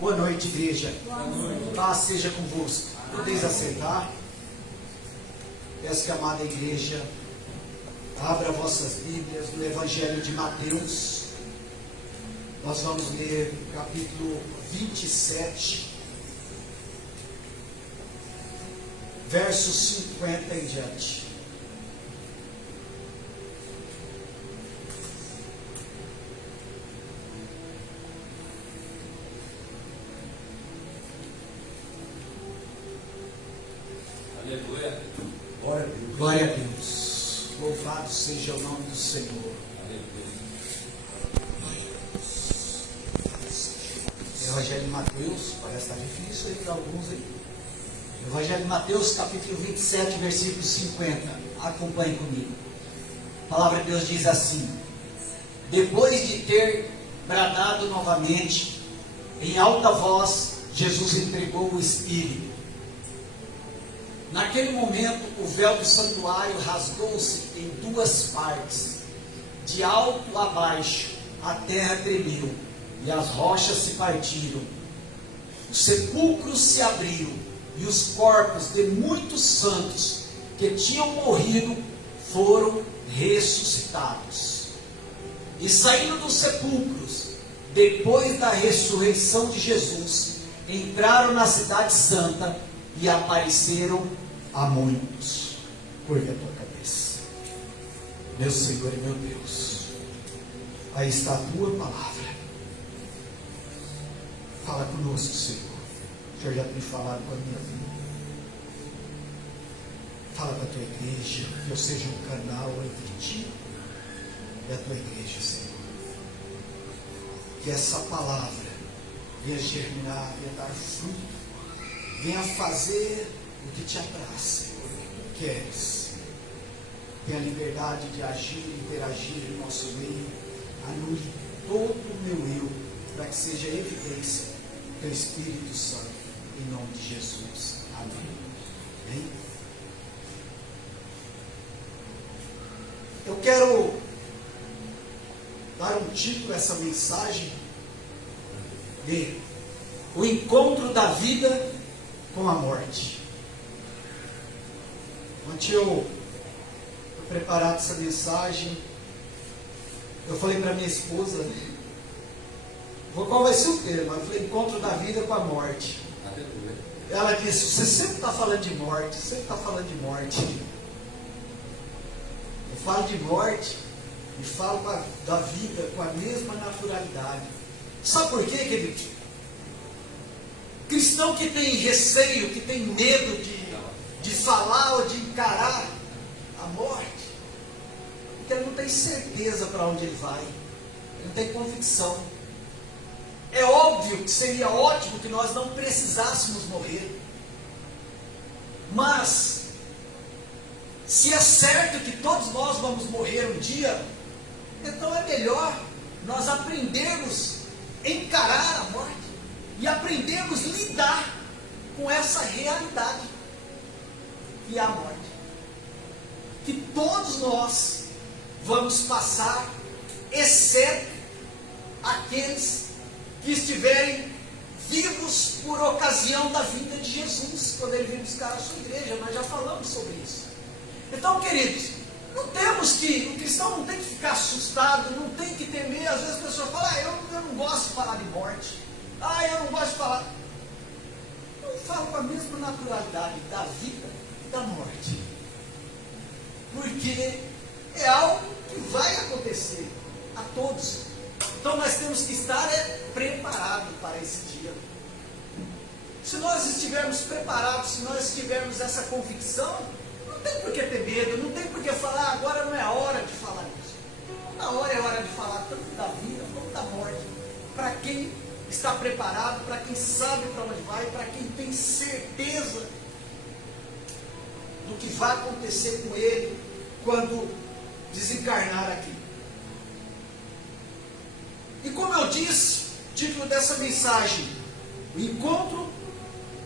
Boa noite, igreja. Paz seja convosco. Podeis assentar. Peço que a amada igreja abra vossas Bíblias no Evangelho de Mateus. Nós vamos ler o capítulo 27, versos 50 em diante. Aleluia. Glória a Deus. Louvado seja o nome do Senhor. Evangelho de Mateus, parece estar difícil aí para alguns aí. Evangelho de Mateus, capítulo 27, versículo 50. Acompanhe comigo. A palavra de Deus diz assim: depois de ter bradado novamente, em alta voz, Jesus entregou o Espírito. Naquele momento, o véu do santuário rasgou-se em duas partes, de alto a baixo. A terra tremeu e as rochas se partiram. Os sepulcros se abriram e os corpos de muitos santos que tinham morrido foram ressuscitados. E saindo dos sepulcros, depois da ressurreição de Jesus, entraram na cidade santa e apareceram a muitos. Curve a tua cabeça. Meu Senhor e meu Deus, aí está a tua palavra. Fala conosco, Senhor. O Senhor já tem falado com a minha vida. Fala com a tua igreja, que eu seja um canal entre ti e a tua igreja, Senhor. Que essa palavra venha germinar, venha dar fruto, venha fazer o que te apraz, Senhor, o que tu queres. Tenha liberdade de agir e interagir em nosso meio. Anule todo o meu eu, para que seja evidência do teu Espírito Santo, em nome de Jesus. Amém. Amém? Eu quero dar um título a essa mensagem de O Encontro da Vida com a Morte. Ontem eu preparado essa mensagem, eu falei para minha esposa, qual vai ser o tema? Eu falei, encontro da vida com a morte. Ela disse, você sempre está falando de morte, sempre está falando de morte. Eu falo de morte e falo da vida com a mesma naturalidade. Sabe por quê, querido? Cristão que tem receio, que tem medo de falar ou de encarar a morte, porque ele não tem certeza para onde ele vai, ele não tem convicção. É óbvio que seria ótimo que nós não precisássemos morrer, mas se é certo que todos nós vamos morrer um dia, então é melhor nós aprendermos a encarar a morte e aprendermos a lidar com essa realidade que é a morte, que todos nós vamos passar, exceto aqueles que estiverem vivos por ocasião da vinda de Jesus, quando ele vem buscar a sua igreja. Nós já falamos sobre isso. Então, queridos, o cristão não tem que ficar assustado, não tem que temer. Às vezes as pessoas falam, eu não gosto de falar de morte, eu não gosto de falar. Eu falo com a mesma naturalidade da vida e da morte, porque é algo que vai acontecer a todos. Então nós temos que estar preparados para esse dia. Se nós estivermos preparados, se nós tivermos essa convicção, não tem por que ter medo, não tem por que falar, agora não é a hora de falar isso. Toda hora é hora de falar tanto da vida como da morte. Para quem está preparado, para quem sabe para onde vai, para quem tem certeza do que vai acontecer com ele quando desencarnar aqui. E como eu disse, o título dessa mensagem, o encontro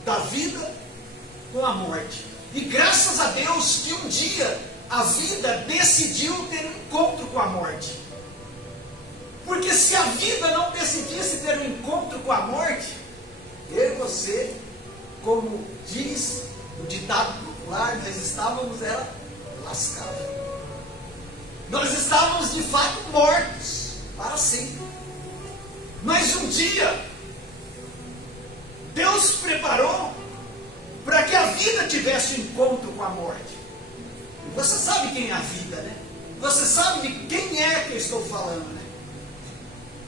da vida com a morte. E graças a Deus que um dia a vida decidiu ter um encontro com a morte. Porque se a vida não decidisse ter um encontro com a morte, você, como diz o ditado popular, nós estávamos lascados. Nós estávamos de fato mortos para sempre. Mas um dia, Deus preparou para que a vida tivesse um encontro com a morte. Você sabe quem é a vida, né? Você sabe de quem é que eu estou falando, né?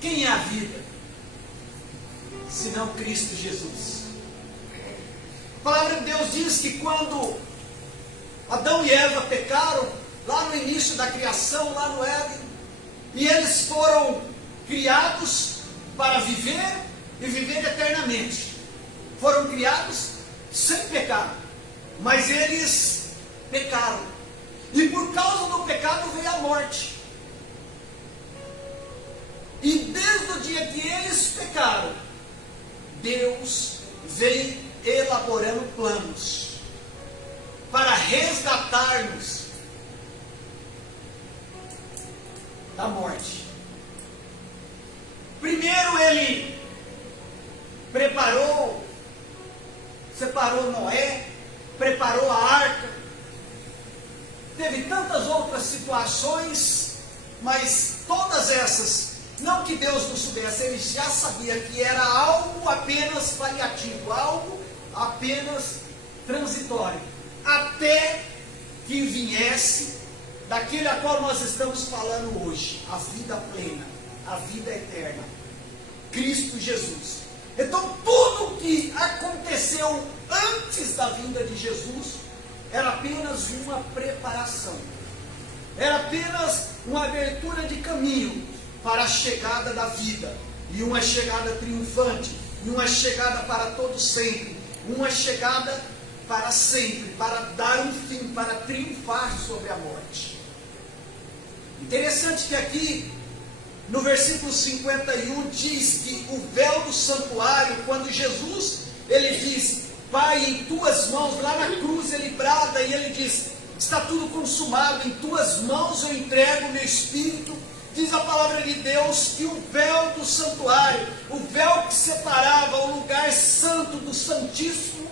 Quem é a vida? Senão Cristo Jesus. A palavra de Deus diz que quando Adão e Eva pecaram, lá no início da criação, lá no Éden, e eles foram criados para viver e viver eternamente. Foram criados sem pecado, mas eles pecaram. E por causa do pecado veio a morte. E desde o dia que eles pecaram, Deus veio elaborando planos para resgatar-nos da morte. Primeiro ele separou Noé, preparou a arca. Teve tantas outras situações, mas todas essas, não que Deus não soubesse, ele já sabia que era algo apenas paliativo, algo apenas transitório, até que viesse daquele a qual nós estamos falando hoje, a vida plena, a vida eterna, Cristo Jesus. Então tudo que aconteceu antes da vinda de Jesus era apenas uma preparação, era apenas uma abertura de caminho para a chegada da vida, e uma chegada triunfante, e uma chegada para todo sempre, uma chegada para sempre, para dar um fim, para triunfar sobre a morte. Interessante que aqui, no versículo 51, diz que o véu do santuário, quando Jesus, ele diz, Pai, em tuas mãos, lá na cruz ele brada e ele diz, está tudo consumado, em tuas mãos eu entrego o meu espírito. Diz a palavra de Deus que o véu do santuário, o véu que separava o lugar santo do santíssimo,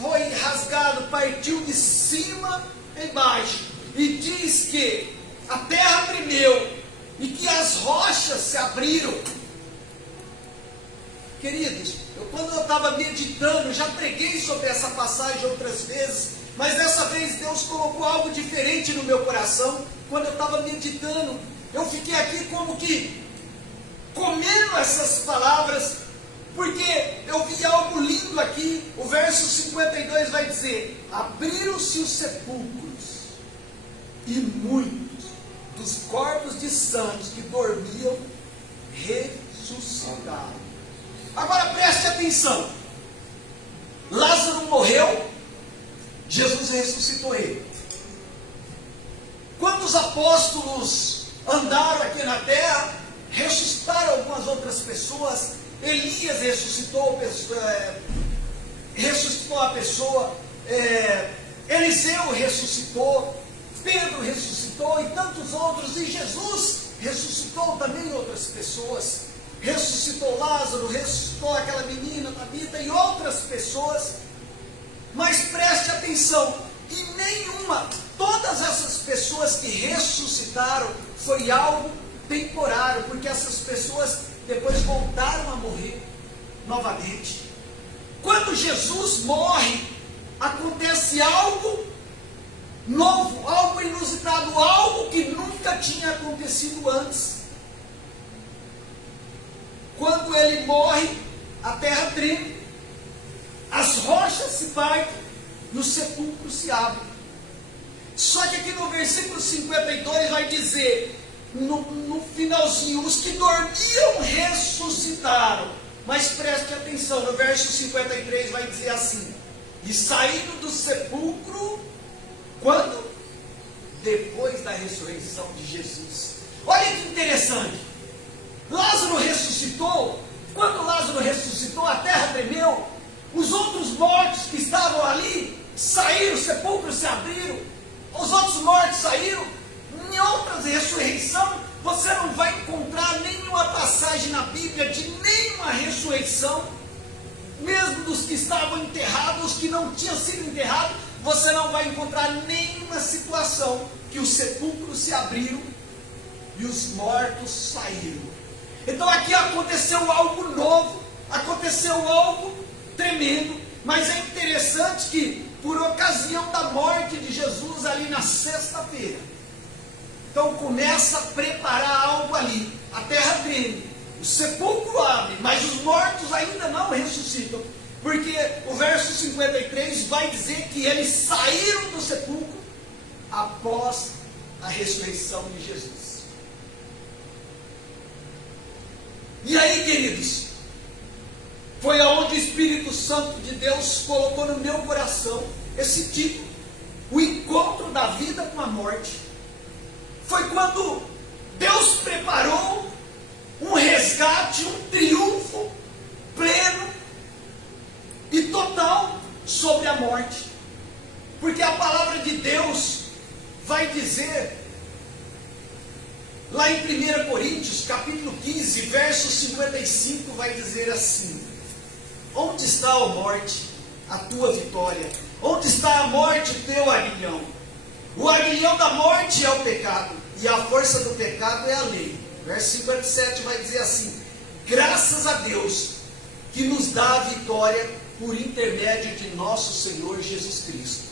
foi rasgado, partiu de cima embaixo. E diz que a terra tremeu e que as rochas se abriram. Queridos, quando eu estava meditando, já preguei sobre essa passagem outras vezes, mas dessa vez Deus colocou algo diferente no meu coração. Quando eu estava meditando, eu fiquei aqui como que comendo essas palavras, porque eu vi algo lindo aqui. O verso 52 vai dizer, abriram-se os sepulcros, e muitos dos corpos de santos que dormiam ressuscitaram. Agora preste atenção, Lázaro morreu, Jesus ressuscitou ele. Quando os apóstolos andaram aqui na terra, ressuscitaram algumas outras pessoas. Elias ressuscitou a pessoa, Eliseu ressuscitou, Pedro ressuscitou e tantos outros, e Jesus ressuscitou também outras pessoas. Ressuscitou Lázaro, ressuscitou aquela menina Tabita e outras pessoas. Mas preste atenção, e todas essas pessoas que ressuscitaram foi algo temporário, porque essas pessoas depois voltaram a morrer novamente. Quando Jesus morre, acontece algo novo, algo inusitado, algo que nunca tinha acontecido antes. Quando ele morre, a terra treme, as rochas se partem e os sepulcros se abrem. Só que aqui no versículo 52 vai dizer, no finalzinho, os que dormiam ressuscitaram. Mas preste atenção, no verso 53 vai dizer assim, e saindo do sepulcro, quando? Depois da ressurreição de Jesus. Olha que interessante, Lázaro ressuscitou. Quando Lázaro ressuscitou, a terra tremeu, os outros mortos que estavam ali saíram, os sepulcros se abriram, os outros mortos saíram. Em outras ressurreição, você não vai encontrar nenhuma passagem na Bíblia de nenhuma ressurreição mesmo dos que estavam enterrados, os que não tinham sido enterrados, você não vai encontrar nenhuma situação que os sepulcros se abriram e os mortos saíram. Então aqui aconteceu algo novo, aconteceu algo tremendo, mas é interessante que, por ocasião da morte de Jesus ali na sexta-feira, então começa a preparar algo ali, a terra treme, o sepulcro abre, mas os mortos ainda não ressuscitam, porque o verso 53 vai dizer que eles saíram do sepulcro após a ressurreição de Jesus. E aí, queridos, foi aonde o Espírito Santo de Deus colocou no meu coração esse título, o encontro da vida com a morte. Foi quando Deus preparou um resgate, um triunfo pleno e total sobre a morte. Porque a palavra de Deus vai dizer, lá em 1 Coríntios, capítulo 15, verso 55, vai dizer assim: onde está, ó morte, a tua vitória? Onde está a morte, o teu aguilhão? O aguilhão da morte é o pecado, e a força do pecado é a lei. Verso 57 vai dizer assim: graças a Deus que nos dá a vitória por intermédio de nosso Senhor Jesus Cristo.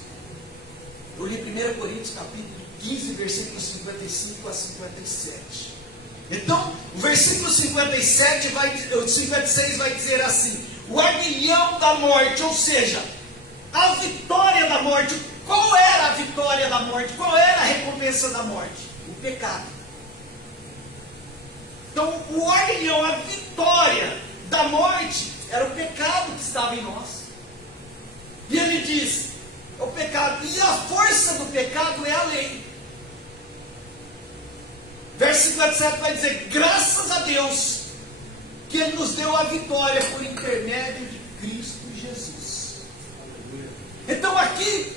Eu li 1 Coríntios capítulo 15, versículos 55 a 57. Então, o versículo 57 o 56 vai dizer assim: o aguilhão da morte, ou seja, a vitória da morte. Qual era a vitória da morte? Qual era a recompensa da morte? O pecado. Então, o aguilhão, a vitória da morte, era o pecado que estava em nós. E ele diz, é o pecado, e a força do pecado é a lei. Verso 57 vai dizer, graças a Deus, que Ele nos deu a vitória por intermédio de Cristo Jesus. Então aqui,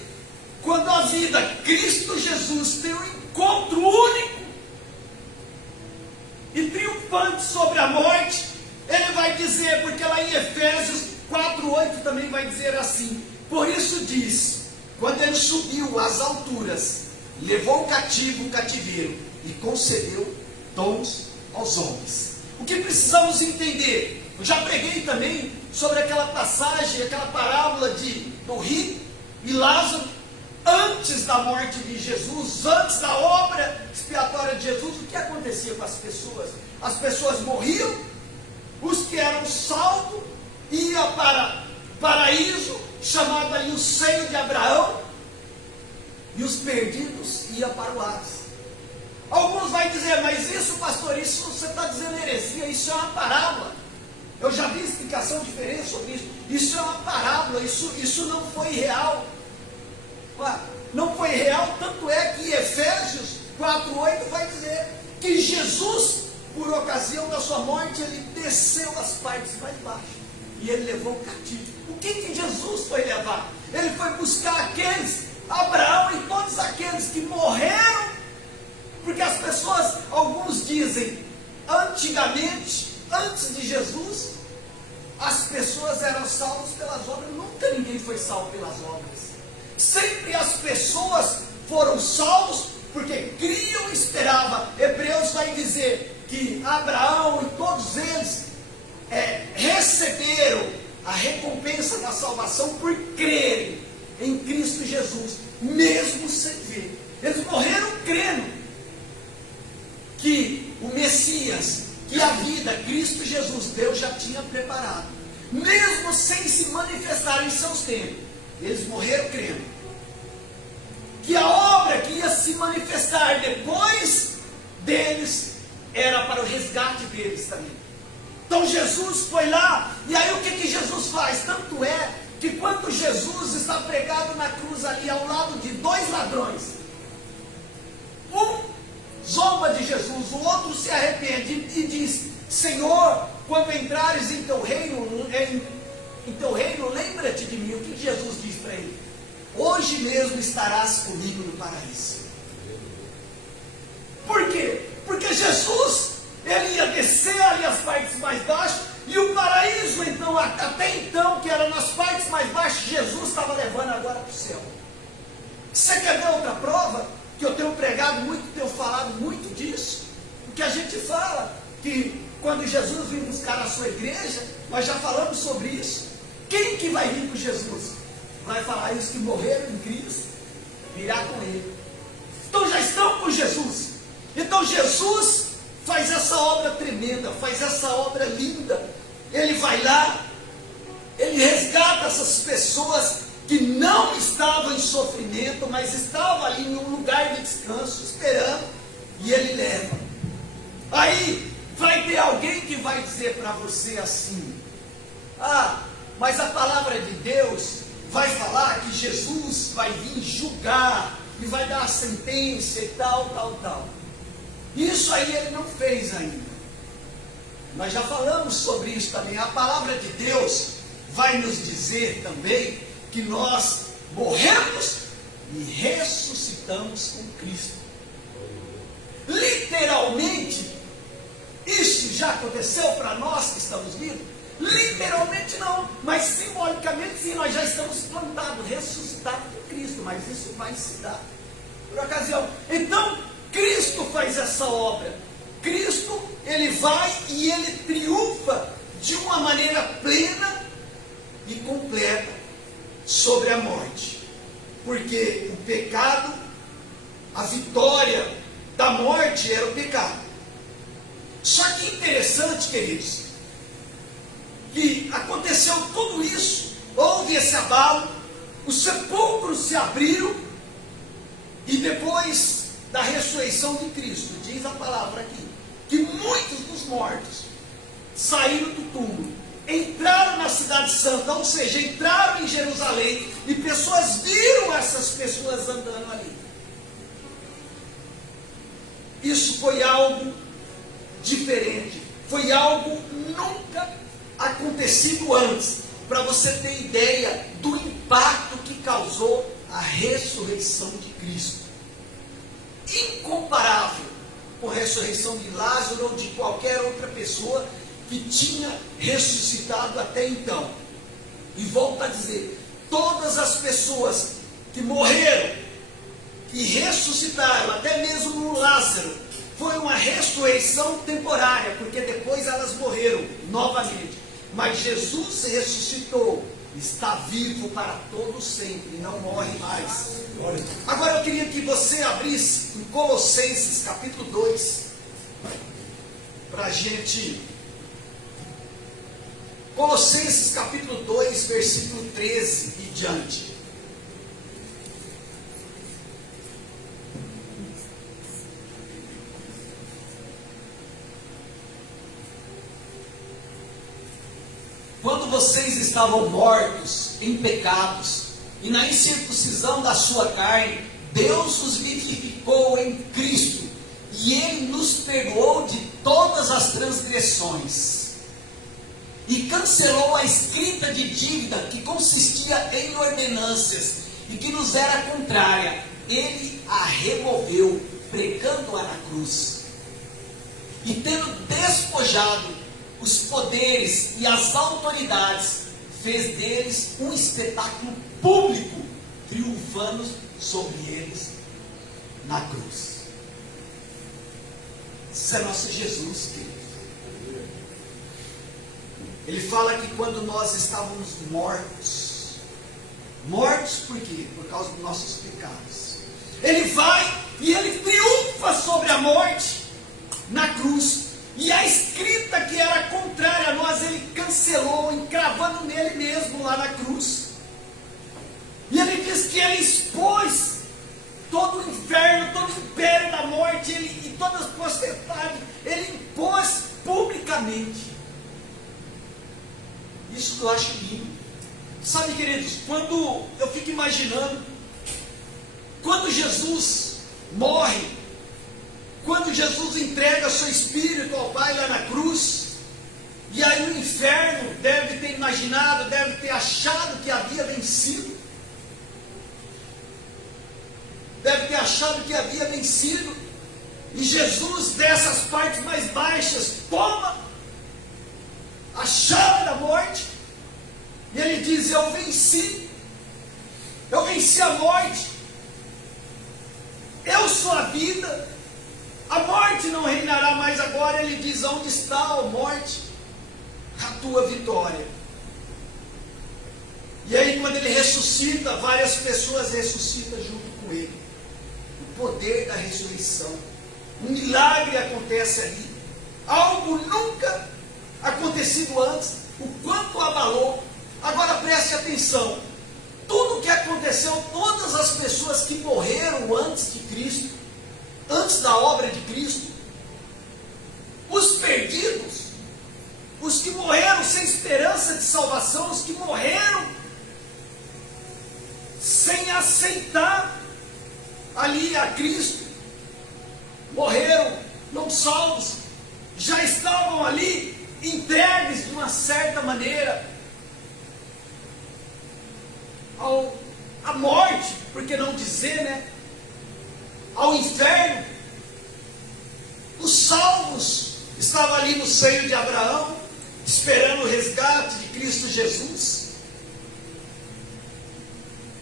quando a vida, Cristo Jesus, tem um encontro único e triunfante sobre a morte, ele vai dizer, porque lá em Efésios 4:8 também vai dizer assim: por isso diz, quando ele subiu às alturas, levou cativo o cativeiro e concedeu dons aos homens. O que precisamos entender? Eu já preguei também sobre aquela passagem, aquela parábola do rico e Lázaro, antes da morte de Jesus, antes da obra expiatória de Jesus. O que acontecia com as pessoas? As pessoas morriam, os que eram salvos iam para o paraíso, chamado ali o seio de Abraão, e os perdidos iam para o Hades. Alguns vão dizer, mas isso, pastor, isso você está dizendo heresia, isso é uma parábola. Eu já vi explicação diferente sobre isso. Isso é uma parábola, isso não foi real. Não foi real, tanto é que Efésios 4:8 vai dizer que Jesus, por ocasião da sua morte, ele desceu às partes mais baixas e ele levou o cativo. O que Jesus foi levar? Ele foi buscar aqueles, Abraão e todos aqueles que morreram. Porque as pessoas, alguns dizem, antigamente, antes de Jesus, as pessoas eram salvas pelas obras. Nunca ninguém foi salvo pelas obras. Sempre as pessoas foram salvos porque criam e esperavam. Hebreus vai dizer que Abraão e todos eles receberam a recompensa da salvação por crerem em Cristo Jesus, mesmo sem ver. Eles morreram crendo que o Messias, que a vida, Cristo Jesus, Deus já tinha preparado, mesmo sem se manifestar em seus tempos. Eles morreram crendo que a obra que ia se manifestar depois deles era para o resgate deles também. Então Jesus foi lá, e aí o que Jesus faz? Tanto é que quando Jesus está pregado na cruz ali ao lado de dois ladrões, um zomba de Jesus, o outro se arrepende e diz, Senhor, quando entrares em teu reino, lembra-te de mim. O que Jesus diz para ele? Hoje mesmo estarás comigo no paraíso. Por quê? Porque Jesus, ele ia descer ali as partes mais baixas, e o paraíso então até então, que era nas partes mais baixas, Jesus estava levando agora para o céu. Você quer ver outra prova? Que eu tenho pregado muito, tenho falado muito disso. Porque a gente fala que quando Jesus vem buscar a sua igreja, nós já falamos sobre isso. Quem que vai vir com Jesus? Vai falar isso que morreram em Cristo, virá com Ele. Então já estão com Jesus. Então Jesus faz essa obra tremenda, faz essa obra linda. Ele vai lá, ele resgata essas pessoas que não estavam em sofrimento, mas estavam ali em um lugar de descanso, esperando, e ele leva. Aí vai ter alguém que vai dizer para você assim: ah, mas a palavra de Deus vai falar que Jesus vai vir julgar e vai dar a sentença e tal, tal, tal. Isso aí ele não fez ainda. Nós já falamos sobre isso também. A palavra de Deus vai nos dizer também que nós morremos e ressuscitamos com Cristo. Literalmente, isso já aconteceu para nós que estamos vivos? Literalmente não, mas simbolicamente sim, nós já estamos plantados, ressuscitados com Cristo, mas isso vai se dar por ocasião. Então, Cristo faz essa obra. Cristo, ele vai e ele triunfa de uma maneira plena e completa sobre a morte. Porque o pecado, a vitória da morte era o pecado. Só que interessante, queridos, que aconteceu tudo isso, houve esse abalo, os sepulcros se abriram, e depois da ressurreição de Cristo, diz a palavra aqui, que muitos dos mortos saíram do túmulo, entraram na cidade santa, ou seja, entraram em Jerusalém, e pessoas viram essas pessoas andando ali. Isso foi algo diferente, foi algo nunca acontecido antes, para você ter ideia do impacto que causou a ressurreição de Cristo. Incomparável com a ressurreição de Lázaro ou de qualquer outra pessoa que tinha ressuscitado até então. E volto a dizer, todas as pessoas que morreram, que ressuscitaram, até mesmo o Lázaro, foi uma ressurreição temporária, porque depois elas morreram novamente. Mas Jesus ressuscitou, está vivo para todo sempre, não morre mais. Agora eu queria que você abrisse em Colossenses capítulo 2, para a gente. Colossenses capítulo 2, versículo 13 e diante. Quando vocês estavam mortos em pecados e na incircuncisão da sua carne, Deus os vivificou em Cristo, e Ele nos perdoou de todas as transgressões, e cancelou a escrita de dívida que consistia em ordenanças, e que nos era contrária. Ele a removeu, pregando-a na cruz, e tendo despojado os poderes e as autoridades, fez deles um espetáculo público, triunfando sobre eles na cruz. Isso é nosso Jesus, querido. Ele fala que quando nós estávamos mortos por quê? Por causa dos nossos pecados. Ele vai e ele triunfa sobre a morte na cruz. E a escrita que era contrária a nós, ele cancelou, encravando nele mesmo lá na cruz. E ele diz que ele expôs todo o inferno, todo o império da morte, e todas as potestades, ele impôs publicamente. Isso que eu acho lindo. Sabe, queridos, quando eu fico imaginando, quando Jesus morre, quando Jesus entrega seu Espírito ao Pai lá na cruz, e aí o inferno deve ter imaginado, deve ter achado que havia vencido, e Jesus dessas partes mais baixas toma a chave da morte diz: eu venci a morte, eu sou a vida, a morte não reinará mais agora. Ele diz: onde está, ó morte, a tua vitória? E aí, quando ele ressuscita, várias pessoas ressuscitam junto com ele. O poder da ressurreição, um milagre acontece ali, algo nunca acontecido antes, o quanto abalou. Agora preste atenção, tudo o que aconteceu, todas as pessoas que morreram antes de Cristo, antes da obra de Cristo, os perdidos, os que morreram sem esperança de salvação, os que morreram sem aceitar ali a Cristo, morreram não salvos, já estavam ali entregues de uma certa maneira à morte, por que não dizer, né? Ao inferno. Os salvos estavam ali no seio de Abraão, esperando o resgate de Cristo Jesus.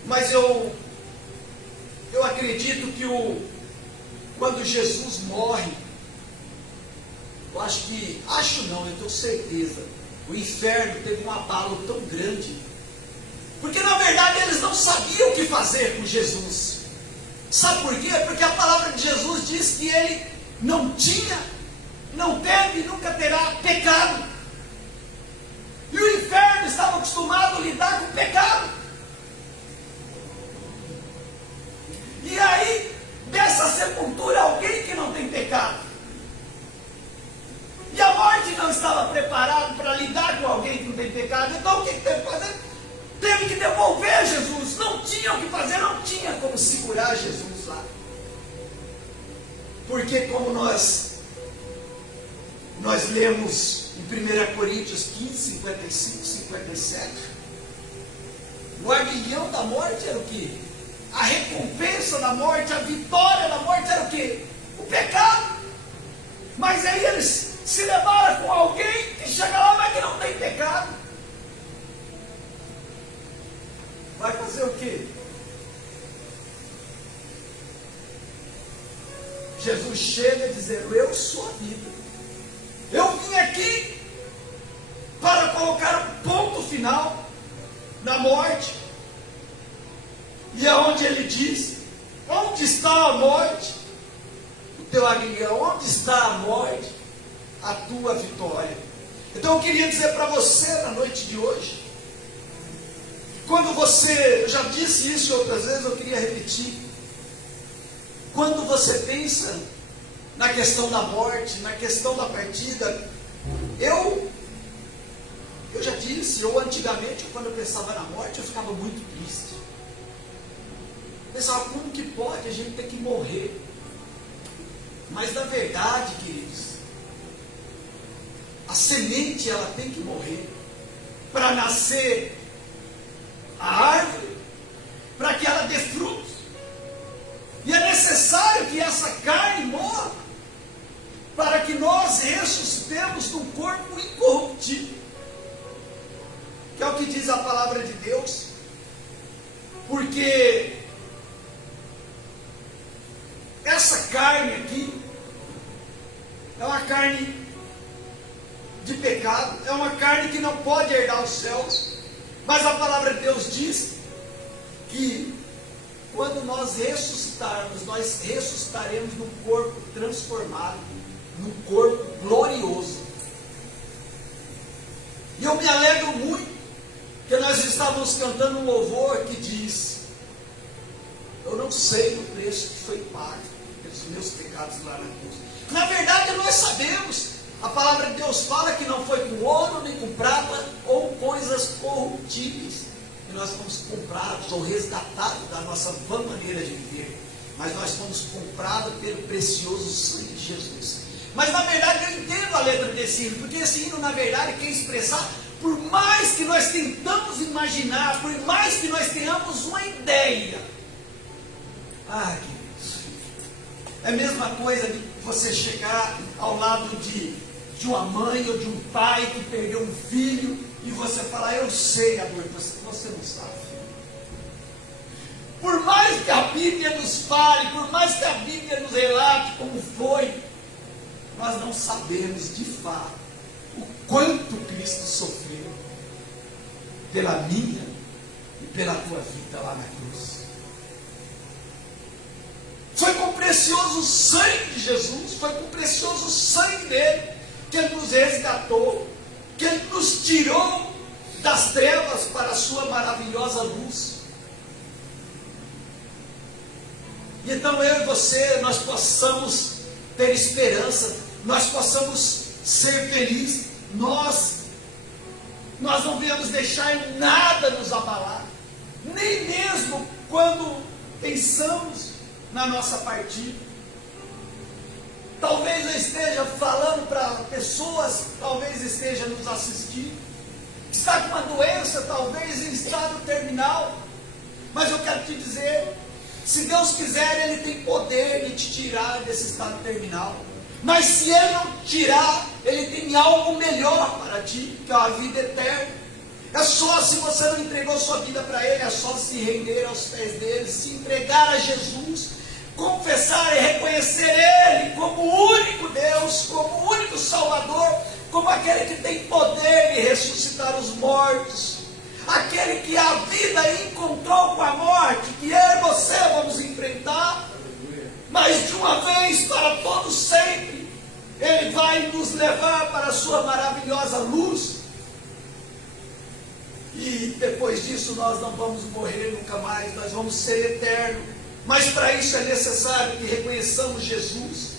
Mas eu acredito que quando Jesus morre, eu tenho certeza, o inferno teve um abalo tão grande, porque na verdade eles não sabiam o que fazer com Jesus. Sabe por quê? Porque a palavra de Jesus diz que ele não tinha, não teve e nunca terá pecado. E o inferno estava acostumado a lidar com o pecado. E aí, dessa sepultura, alguém que não tem pecado. E a morte não estava preparada para lidar com alguém que não tem pecado. Então o que teve que fazer? Teve que devolver Jesus. Não tinha o que fazer, não tinha como segurar Jesus lá. Porque como nós lemos em 1 Coríntios 15, 55, 57, o aguilhão da morte era o quê? A recompensa da morte, a vitória da morte era o quê? O pecado. Mas aí eles se levaram com alguém que chega lá, mas que não tem pecado. Vai fazer o quê? Jesus chega dizendo: eu sou a vida. Eu vim aqui para colocar um ponto final na morte. E aonde ele diz: onde está a morte? O teu aguilhão, onde está a morte? A tua vitória. Então eu queria dizer para você na noite de hoje, quando você, eu já disse isso outras vezes, eu queria repetir, quando você pensa na questão da morte, na questão da partida, eu já disse, antigamente, quando eu pensava na morte, eu ficava muito triste. Eu pensava: como que pode a gente ter que morrer? Mas na verdade, queridos, a semente ela tem que morrer para nascer a árvore, para que ela dê frutos. E é necessário que essa carne morra para que nós ressuscitemos num corpo incorruptível, que é o que diz a palavra de Deus. Porque essa carne aqui é uma carne de pecado, é uma carne que não pode herdar os céus. Mas a palavra de Deus diz que quando nós ressuscitarmos, nós ressuscitaremos num corpo transformado, num corpo glorioso. E eu me alegro muito que nós estávamos cantando um louvor que diz: eu não sei o preço que foi pago pelos meus pecados lá na cruz. Na verdade nós sabemos. A palavra de Deus fala que não foi com ouro, nem com prata, ou coisas corruptíveis, que nós fomos comprados ou resgatados da nossa vã maneira de viver. Mas nós fomos comprados pelo precioso sangue de Jesus. Mas na verdade eu entendo a letra desse hino, porque esse hino na verdade quer expressar, por mais que nós tentamos imaginar, por mais que nós tenhamos uma ideia. Queridos, é a mesma coisa de você chegar ao lado de uma mãe ou de um pai que perdeu um filho E você fala, eu sei a dor, você não sabe. Por mais que a Bíblia nos fale, por mais que a Bíblia nos relate como foi, nós não sabemos de fato o quanto Cristo sofreu pela minha e pela tua vida lá na cruz. Foi com o precioso sangue de Jesus, foi com o precioso sangue dele que ele nos resgatou, que ele nos tirou das trevas para a sua maravilhosa luz. Então eu e você, nós possamos ter esperança, nós possamos ser felizes, nós não devemos deixar nada nos abalar, nem mesmo quando pensamos na nossa partida. Talvez eu esteja falando para pessoas, talvez esteja nos assistindo, que está com uma doença, talvez em estado terminal, mas eu quero te dizer, se Deus quiser, Ele tem poder de te tirar desse estado terminal. Mas se Ele não tirar, Ele tem algo melhor para ti, que é a vida eterna. É só, se você não entregou sua vida para Ele, é só se render aos pés dEle, se entregar a Jesus, confessar e reconhecer Ele como o único Deus, como o único Salvador, como aquele que tem poder de ressuscitar os mortos, aquele que a vida encontrou com a morte, que eu e você vamos enfrentar, mas de uma vez para todo sempre, Ele vai nos levar para a sua maravilhosa luz, e depois disso nós não vamos morrer nunca mais, nós vamos ser eternos. Mas para isso é necessário que reconheçamos Jesus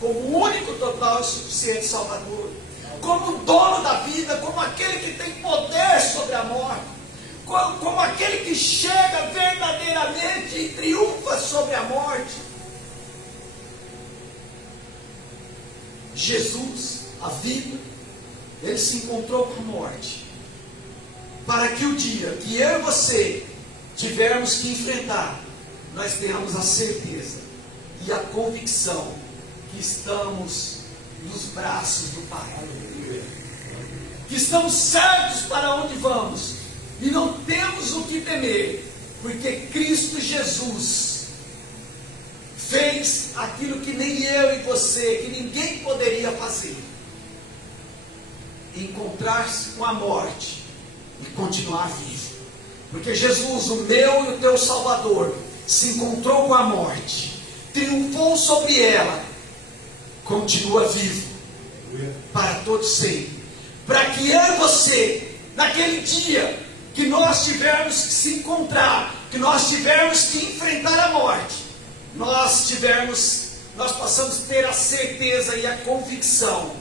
como o único, total e suficiente Salvador, como o dono da vida, como aquele que tem poder sobre a morte, como aquele que chega verdadeiramente e triunfa sobre a morte. Jesus, a vida, Ele se encontrou com a morte, para que o dia que eu e você tivermos que enfrentar, nós tenhamos a certeza e a convicção que estamos nos braços do Pai, que estamos certos para onde vamos, e não temos o que temer, porque Cristo Jesus fez aquilo que nem eu e você, que ninguém poderia fazer, encontrar-se com a morte e continuar vivo. Porque Jesus, o meu e o teu Salvador, se encontrou com a morte, triunfou sobre ela, continua vivo para todo sempre, para que eu e você, naquele dia que nós tivermos que se encontrar, que nós tivermos que enfrentar a morte, nós possamos ter a certeza e a convicção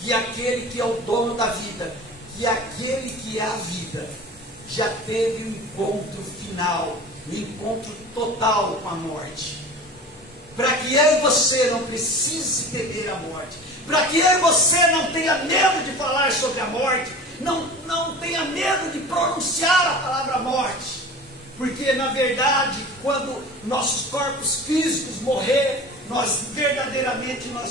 que aquele que é o dono da vida, que aquele que é a vida, já teve um encontro final, um encontro total com a morte, para que eu e você não precise temer a morte, para que eu e você não tenha medo de falar sobre a morte, não tenha medo de pronunciar a palavra morte, porque na verdade, quando nossos corpos físicos morrer, nós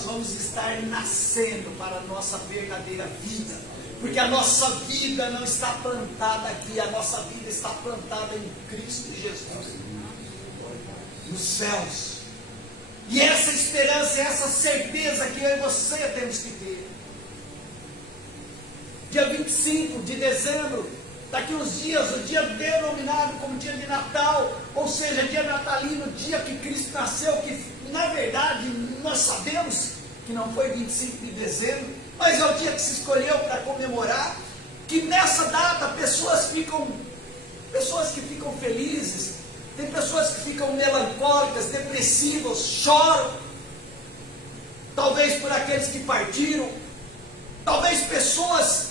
vamos estar nascendo para a nossa verdadeira vida, porque a nossa vida não está plantada aqui, a nossa vida está plantada em Cristo Jesus, nos céus. E essa esperança, essa certeza que eu e você temos que ter. Dia 25 de dezembro, daqui uns dias, o dia denominado como dia de Natal, ou seja, dia natalino, dia que Cristo nasceu, que na verdade nós sabemos que não foi 25 de dezembro, mas é o dia que se escolheu para comemorar, que nessa data pessoas que ficam felizes, tem pessoas que ficam melancólicas, depressivas, choram, talvez por aqueles que partiram, talvez pessoas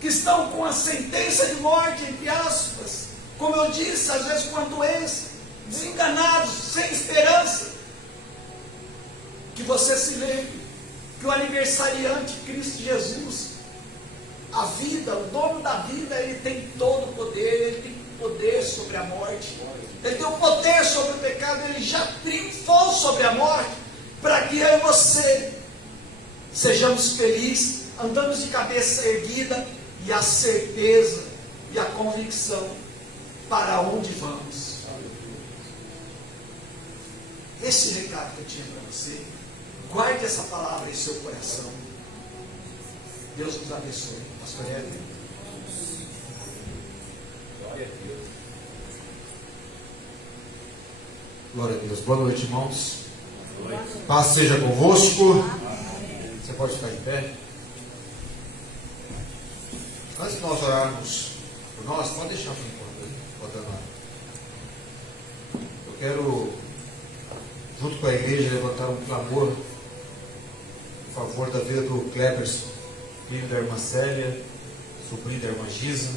que estão com a sentença de morte, entre aspas, como eu disse, às vezes com a doença, desenganados, sem esperança. Que você se lembre que o aniversariante Cristo Jesus, a vida, o dono da vida, Ele tem todo o poder, Ele tem poder sobre a morte, Ele tem o poder sobre o pecado, Ele já triunfou sobre a morte, para que eu e você sejamos felizes, andamos de cabeça erguida, e a certeza e a convicção para onde vamos. Esse recado que eu tinha para você, guarde essa palavra em seu coração. Deus nos abençoe. Pastor Hélio. Glória a Deus. Glória a Deus. Boa noite, irmãos. Boa noite. Paz seja convosco. Você pode ficar de pé. Antes de nós orarmos por nós, pode deixar por enquanto, botando lá. Eu quero, junto com a igreja, levantar um clamor em favor da vida do Cleberson, filho da irmã Célia, sobrinho da irmã Giza.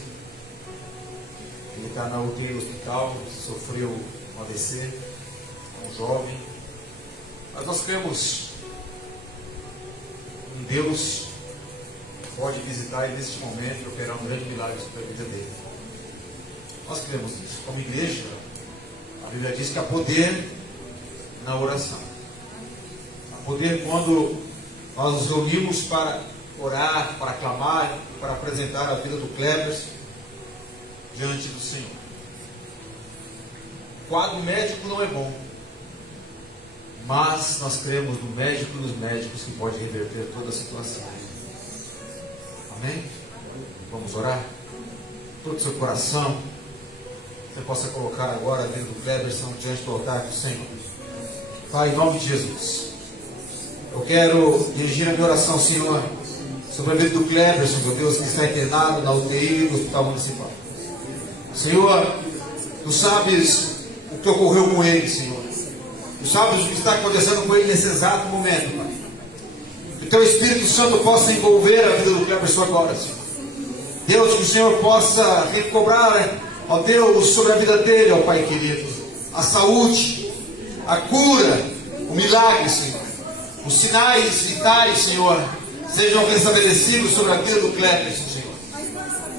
Ele está na UTI do hospital, sofreu um AVC, é um jovem. Mas nós cremos em Deus que pode visitar ele neste momento e operar um grande milagre sobre a vida dele. Nós cremos nisso. Como igreja, a Bíblia diz que há poder na oração. Há poder quando nós nos reunimos para orar, para clamar, para apresentar a vida do Cleberson diante do Senhor. O quadro médico não é bom, mas nós cremos no médico e nos médicos que pode reverter toda a situação. Amém? Vamos orar? Todo o seu coração, você possa colocar agora a vida do Cleberson diante do altar do Senhor. Pai, em nome de Jesus, eu quero dirigir a minha oração, Senhor, sobre a vida do Cleberson, meu Deus, que está internado na UTI do Hospital Municipal. Senhor, Tu sabes o que ocorreu com ele, Senhor. Tu sabes o que está acontecendo com ele nesse exato momento, Pai. Que o Teu Espírito Santo possa envolver a vida do Cleberson agora, Senhor. Deus, que o Senhor possa recobrar, ó Deus, sobre a vida dele, ó Pai querido, a saúde, a cura, o milagre, Senhor. Os sinais vitais, Senhor, sejam restabelecidos sobre a vida do Cleberson, Senhor.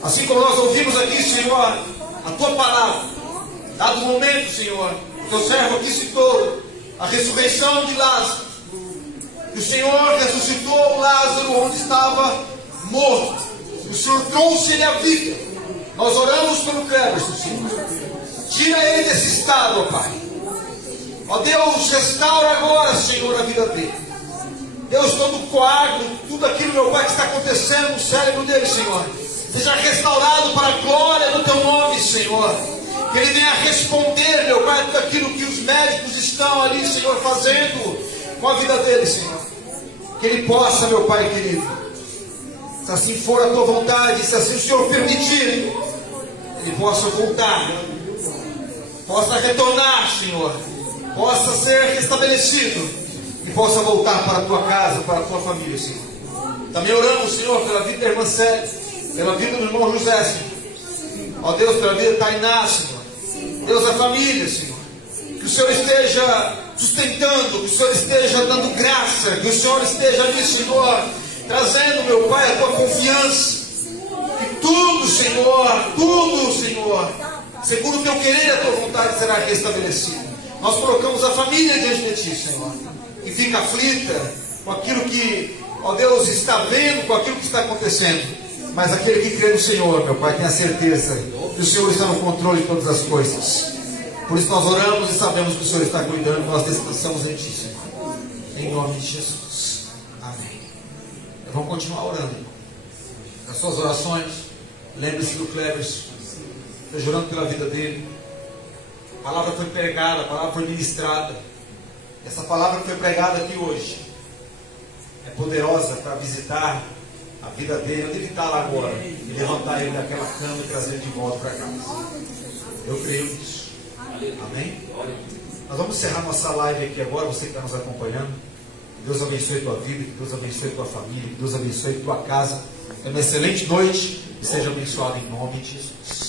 Assim como nós ouvimos aqui, Senhor, a Tua palavra, dado o momento, Senhor, o Teu servo aqui citou a ressurreição de Lázaro, que o Senhor ressuscitou Lázaro onde estava morto, o Senhor trouxe ele à vida. Nós oramos pelo Cleberson, Senhor. Tira ele desse estado, ó Pai. Ó Deus, restaura agora, Senhor, a vida dele. Deus, todo o coágulo, tudo aquilo, meu Pai, que está acontecendo no cérebro dele, Senhor, seja restaurado para a glória do Teu nome, Senhor. Que ele venha responder, meu Pai, tudo aquilo que os médicos estão ali, Senhor, fazendo com a vida dele, Senhor. Que ele possa, meu Pai querido, se assim for a Tua vontade, se assim o Senhor permitir, ele possa voltar, possa retornar, Senhor, possa ser restabelecido e possa voltar para a Tua casa, para a Tua família, Senhor. Também oramos, Senhor, pela vida da irmã Célia, pela vida do irmão José, Senhor. Ó Deus, pela vida da Tainá, Senhor. Deus, a família, Senhor. Que o Senhor esteja sustentando, que o Senhor esteja dando graça, que o Senhor esteja ali, Senhor, trazendo, meu Pai, a Tua confiança. Que tudo, Senhor, segundo o Teu querer e a Tua vontade será restabelecido. Nós colocamos a família diante de Ti, Senhor, que fica aflita com aquilo que, ó Deus, está vendo, com aquilo que está acontecendo. Mas aquele que crê no Senhor, meu Pai, tem a certeza que o Senhor está no controle de todas as coisas. Por isso nós oramos e sabemos que o Senhor está cuidando, nós descansamos em Ti, Senhor. Em nome de Jesus. Amém. Vamos continuar orando, irmão. Nas suas orações, lembre-se do Cleberson, esteja orando pela vida dele. A palavra foi pregada, a palavra foi ministrada. Essa palavra que foi pregada aqui hoje é poderosa para visitar a vida dele, onde ele está lá agora, e levantar ele daquela cama e trazer ele de volta para casa. Eu creio nisso. Amém? Nós vamos encerrar nossa live aqui agora, você que está nos acompanhando. Que Deus abençoe a tua vida, que Deus abençoe a tua família, que Deus abençoe a tua casa. Tenha uma excelente noite e seja abençoado em nome de Jesus.